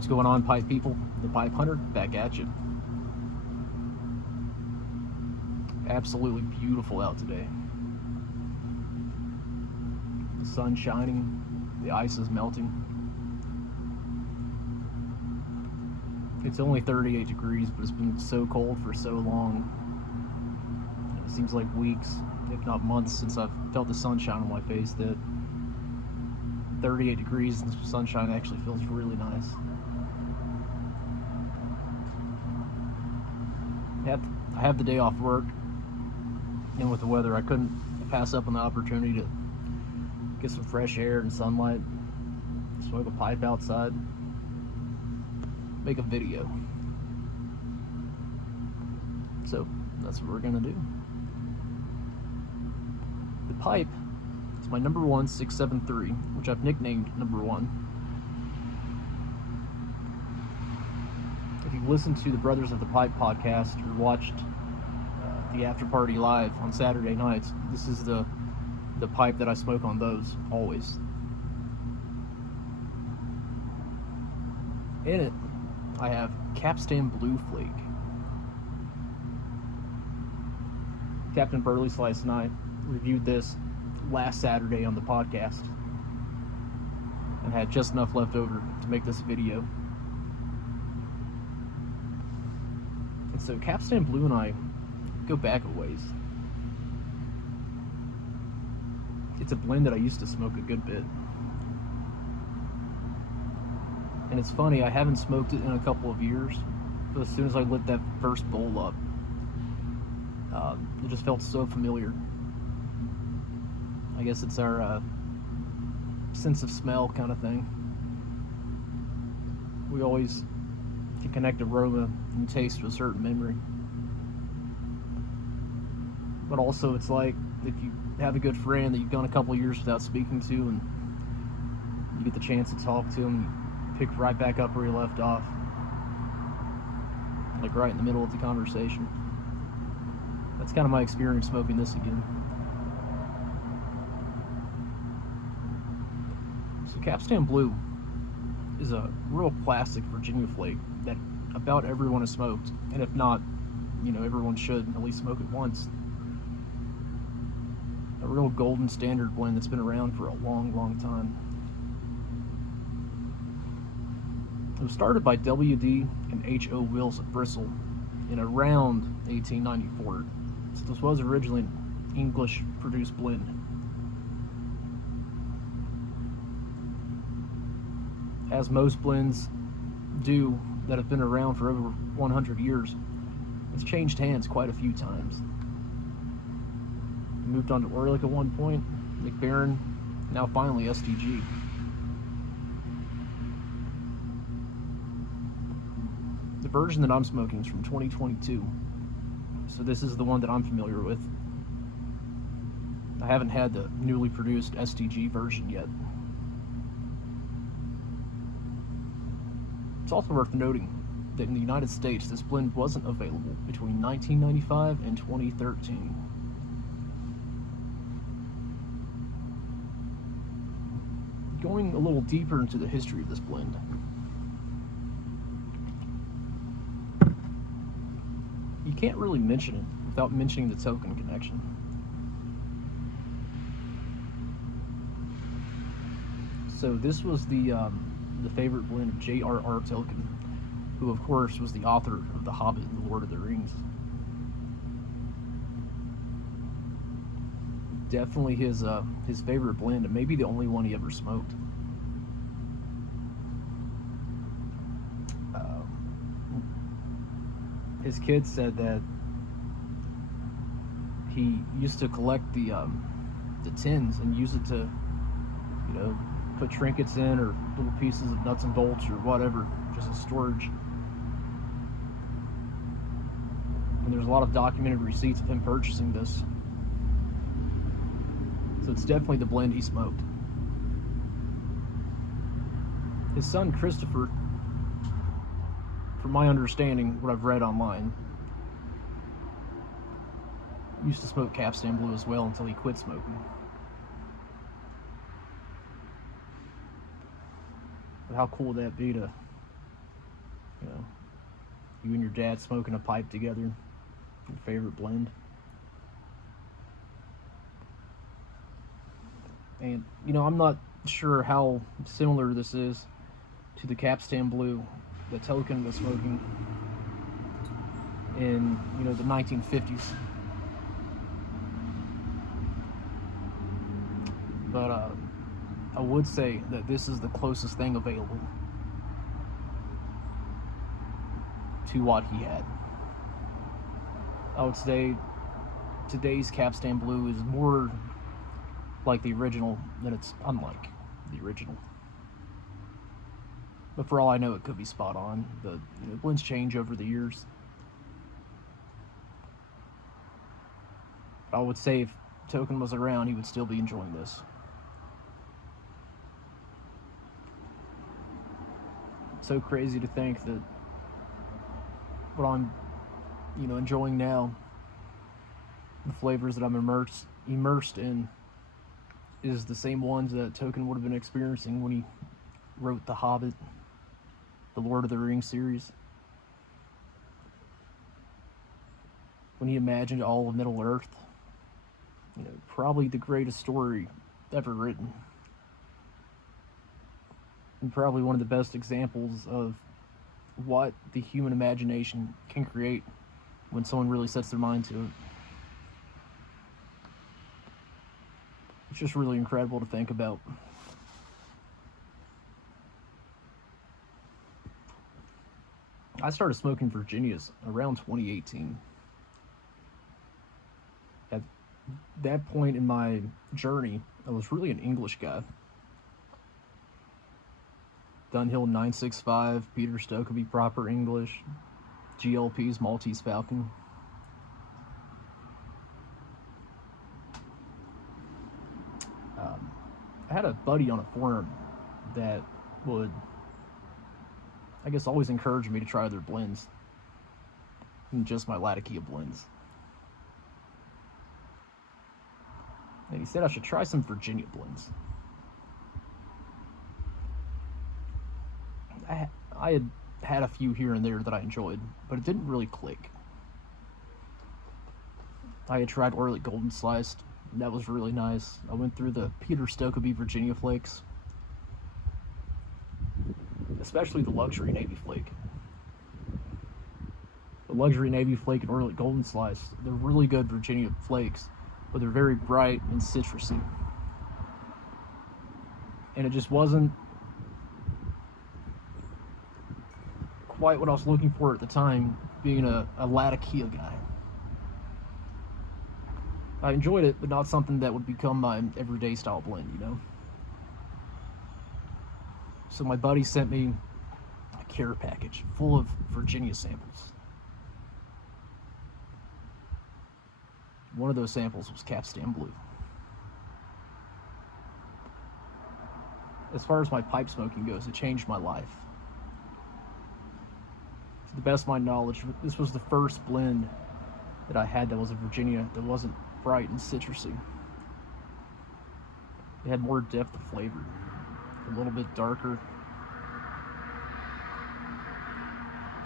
What's going on, pipe people? The Pipe Hunter back at you. Absolutely beautiful out today. The sun's shining, the ice is melting. It's only 38 degrees, but it's been so cold for so long. It seems like weeks, if not months, since I've felt the sunshine on my face, that 38 degrees and sunshine actually feels really nice. I have the day off work, and with the weather, I couldn't pass up on the opportunity to get some fresh air and sunlight, smoke a pipe outside, make a video. So that's what we're gonna do. The pipe is my number 1 673, which I've nicknamed number 1. If you've listened to the Brothers of the Pipe podcast or watched the After Party live on Saturday nights, this is the pipe that I smoke on those, always. In it, I have Capstan Blue Flake. Captain Burley Slice and I reviewed this last Saturday on the podcast and had just enough left over to make this video. And so Capstan Blue and I go back a ways. It's a blend that I used to smoke a good bit. And it's funny, I haven't smoked it in a couple of years, but as soon as I lit that first bowl up, it just felt so familiar. I guess it's our sense of smell kind of thing. We always can connect aroma and taste to a certain memory. But also, it's like if you have a good friend that you've gone a couple of years without speaking to, and you get the chance to talk to them, you pick right back up where you left off, like right in the middle of the conversation. That's kind of my experience smoking this again. So Capstan Blue is a real classic Virginia flake that about everyone has smoked, and if not, everyone should at least smoke it once. A real golden standard blend that's been around for a long, long time. It was started by W.D. and H.O. Wills of Bristol in around 1894. So this was originally an English-produced blend. As most blends do that have been around for over 100 years, it's changed hands quite a few times. It moved on to Orlick at one point, McBaron, now finally STG. The version that I'm smoking is from 2022, so this is the one that I'm familiar with. I haven't had the newly produced STG version yet. It's also worth noting that in the United States, this blend wasn't available between 1995 and 2013. Going a little deeper into the history of this blend, you can't really mention it without mentioning the Tolkien connection. So this was the favorite blend of J.R.R. Tolkien, who of course was the author of The Hobbit and The Lord of the Rings. Definitely his favorite blend, and maybe the only one he ever smoked. His kids said that he used to collect the tins and use it to, put trinkets in, or little pieces of nuts and bolts or whatever, just as storage. And there's a lot of documented receipts of him purchasing this. So it's definitely the blend he smoked. His son Christopher, from my understanding, what I've read online, used to smoke Capstan Blue as well until he quit smoking. But how cool would that be to You and your dad smoking a pipe together. Your favorite blend. And, you know, I'm not sure how similar this is to the Capstan Blue that Tolkien was smoking in, you know, the 1950s. But I would say that this is the closest thing available to what he had. I would say today's Capstan Blue is more like the original than it's unlike the original. But for all I know, it could be spot on. The blends change over the years. I would say if Tolkien was around, he would still be enjoying this. It's so crazy to think that what I'm, enjoying now, the flavors that I'm immersed in, is the same ones that Tolkien would have been experiencing when he wrote The Hobbit, the Lord of the Rings series. When he imagined all of Middle Earth, probably the greatest story ever written. And probably one of the best examples of what the human imagination can create when someone really sets their mind to it. It's just really incredible to think about. I started smoking Virginias around 2018. At that point in my journey, I was really an English guy. Dunhill 965, Peter Stokeby Proper English, GLP's Maltese Falcon. I had a buddy on a forum that would, I guess, always encourage me to try their blends, and just my Latakia blends. And he said I should try some Virginia blends. I had a few here and there that I enjoyed, but it didn't really click. I had tried Orly Golden Sliced, and that was really nice. I went through the Peter Stokeby Virginia Flakes, especially the Luxury Navy Flake. The Luxury Navy Flake and Orly Golden Sliced, they're really good Virginia flakes, but they're very bright and citrusy. And it just wasn't quite what I was looking for at the time, being a Latakia guy. I enjoyed it, but not something that would become my everyday style blend, So my buddy sent me a care package full of Virginia samples. One of those samples was Capstan Blue. As far as my pipe smoking goes, it changed my life. To the best of my knowledge, this was the first blend that I had that was a Virginia that wasn't bright and citrusy. It had more depth of flavor, a little bit darker.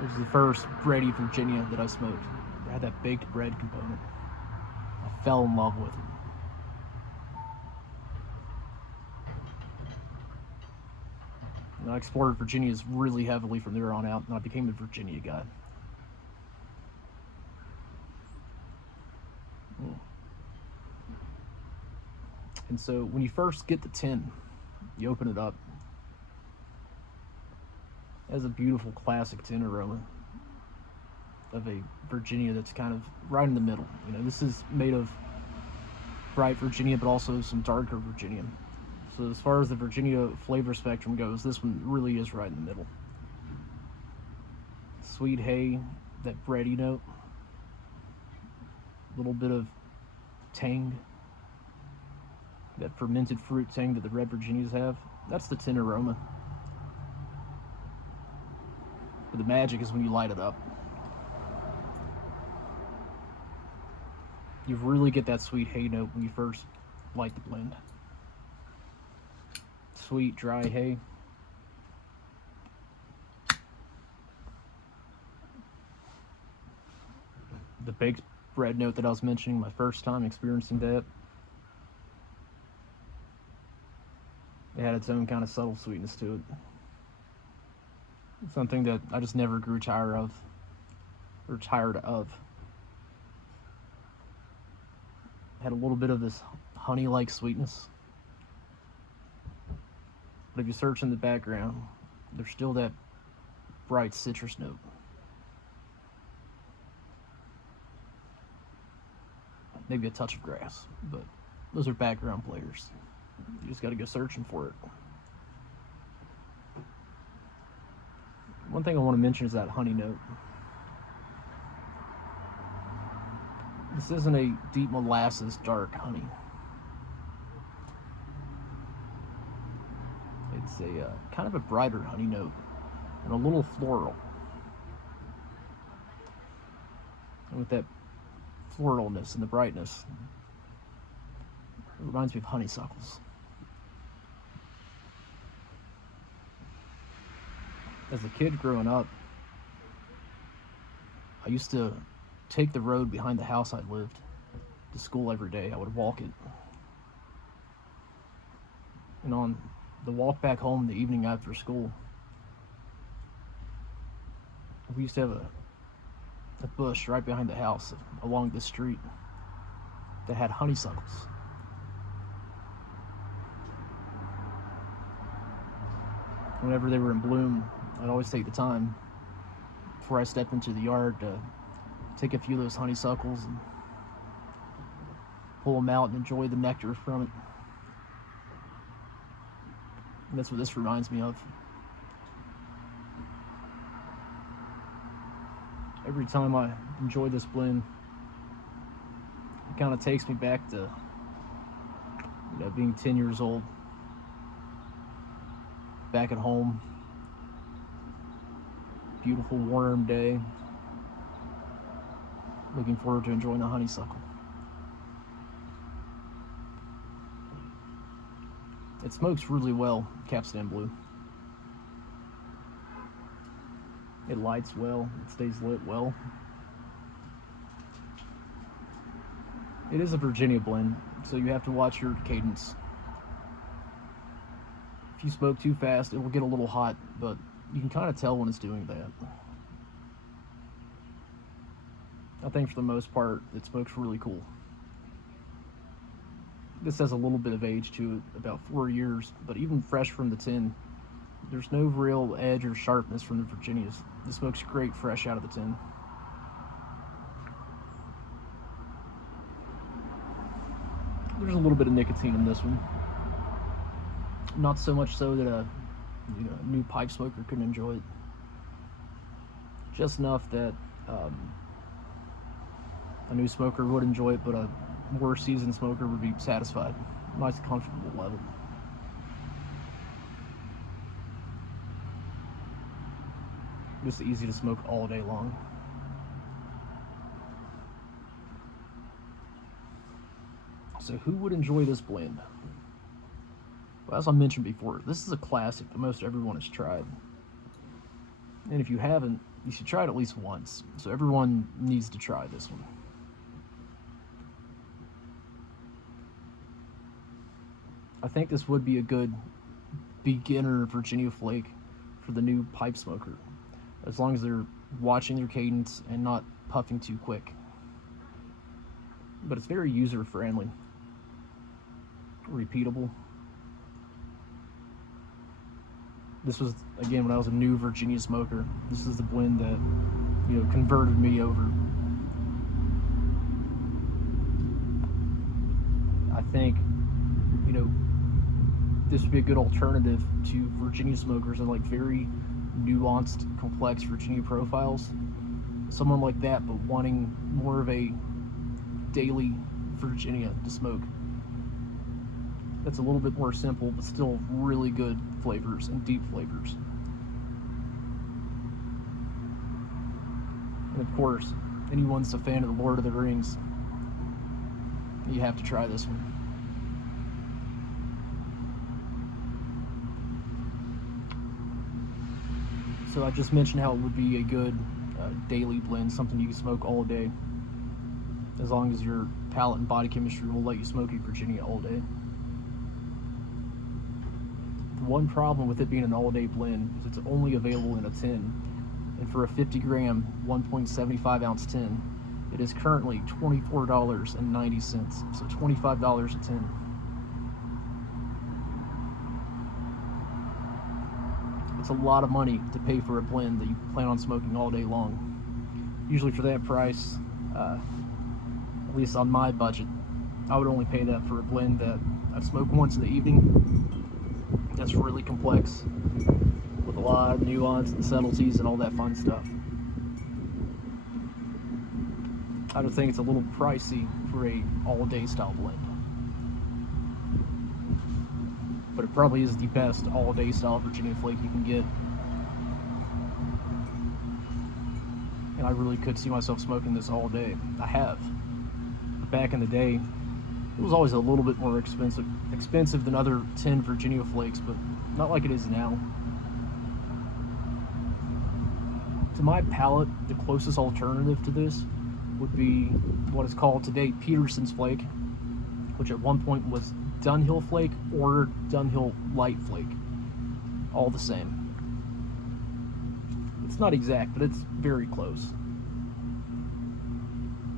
It was the first bready Virginia that I smoked. It had that baked bread component. I fell in love with it. And I explored Virginias really heavily from there on out, and I became a Virginia guy. And so when you first get the tin, you open it up. It has a beautiful classic tin aroma of a Virginia that's kind of right in the middle. This is made of bright Virginia, but also some darker Virginia. So as far as the Virginia flavor spectrum goes, this one really is right in the middle. Sweet hay, that bready note, a little bit of tang, that fermented fruit tang that the red Virginias have. That's the tin aroma. But the magic is when you light it up. You really get that sweet hay note when you first light the blend. Sweet, dry hay. the baked bread note that I was mentioning, my first time experiencing that, it had its own kind of subtle sweetness to it. Something that I just never grew tired of, or tired of. It had a little bit of this honey-like sweetness, but if you search in the background, there's still that bright citrus note. Maybe a touch of grass, but those are background players. You just got to go searching for it. One thing I want to mention is that honey note. This isn't a deep molasses dark honey. It's a kind of a brighter honey note and a little floral. And with that floralness and the brightness, it reminds me of honeysuckles. As a kid growing up, I used to take the road behind the house I lived to school every day. I would walk it. And on the walk back home the evening after school, we used to have a bush right behind the house along the street that had honeysuckles. Whenever they were in bloom, I'd always take the time before I stepped into the yard to take a few of those honeysuckles and pull them out and enjoy the nectar from it. And that's what this reminds me of. Every time I enjoy this blend, it kind of takes me back to, being 10 years old, back at home, beautiful warm day, looking forward to enjoying a honeysuckle. It smokes really well, Capstan Blue. It lights well, it stays lit well. It is a Virginia blend, so you have to watch your cadence. If you smoke too fast, it will get a little hot, but you can kind of tell when it's doing that. I think for the most part, it smokes really cool. This has a little bit of age to it, about 4 years, but even fresh from the tin, there's no real edge or sharpness from the Virginias. This smokes great fresh out of the tin. There's a little bit of nicotine in this one. Not so much so that a new pipe smoker couldn't enjoy it. Just enough that a new smoker would enjoy it, but a more seasoned smoker would be satisfied. Nice, comfortable level. Just easy to smoke all day long. So who would enjoy this blend? Well, as I mentioned before, this is a classic that most everyone has tried. And if you haven't, you should try it at least once. So everyone needs to try this one. I think this would be a good beginner Virginia Flake for the new pipe smoker, as long as they're watching their cadence and not puffing too quick. But it's very user friendly, repeatable. This was, again, when I was a new Virginia smoker. This is the blend that, converted me over. I think, this would be a good alternative to Virginia smokers that like very nuanced, complex Virginia profiles. Someone like that, but wanting more of a daily Virginia to smoke. That's a little bit more simple, but still really good flavors and deep flavors. And of course, anyone's a fan of the Lord of the Rings, you have to try this one. So I just mentioned how it would be a good daily blend, something you can smoke all day. as long as your palate and body chemistry will let you smoke a Virginia all day. The one problem with it being an all-day blend is it's only available in a tin, and for a 50 gram 1.75 ounce tin, it is currently $24.90, so $25 a tin. It's a lot of money to pay for a blend that you plan on smoking all day long. Usually for that price, at least on my budget, I would only pay that for a blend that I'd smoke once in the evening. That's really complex with a lot of nuance and subtleties and all that fun stuff. I would think it's a little pricey for a all-day style blend, but it probably is the best all-day style Virginia Flake you can get. And I really could see myself smoking this all day. I have. But back in the day, it was always a little bit more expensive than other 10 Virginia Flakes, but not like it is now. To my palate, the closest alternative to this would be what is called today Peterson's Flake, which at one point was Dunhill Flake or Dunhill Light Flake. All the same. It's not exact, but it's very close.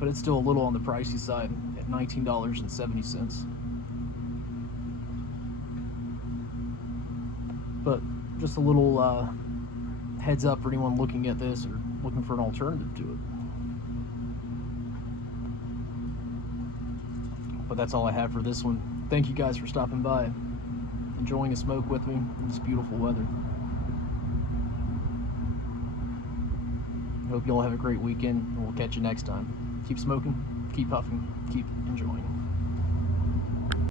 But it's still a little on the pricey side at $19.70. But just a little heads up for anyone looking at this or looking for an alternative to it. But that's all I have for this one. Thank you guys for stopping by, enjoying a smoke with me in this beautiful weather. I hope you all have a great weekend, and we'll catch you next time. Keep smoking, keep puffing, keep enjoying.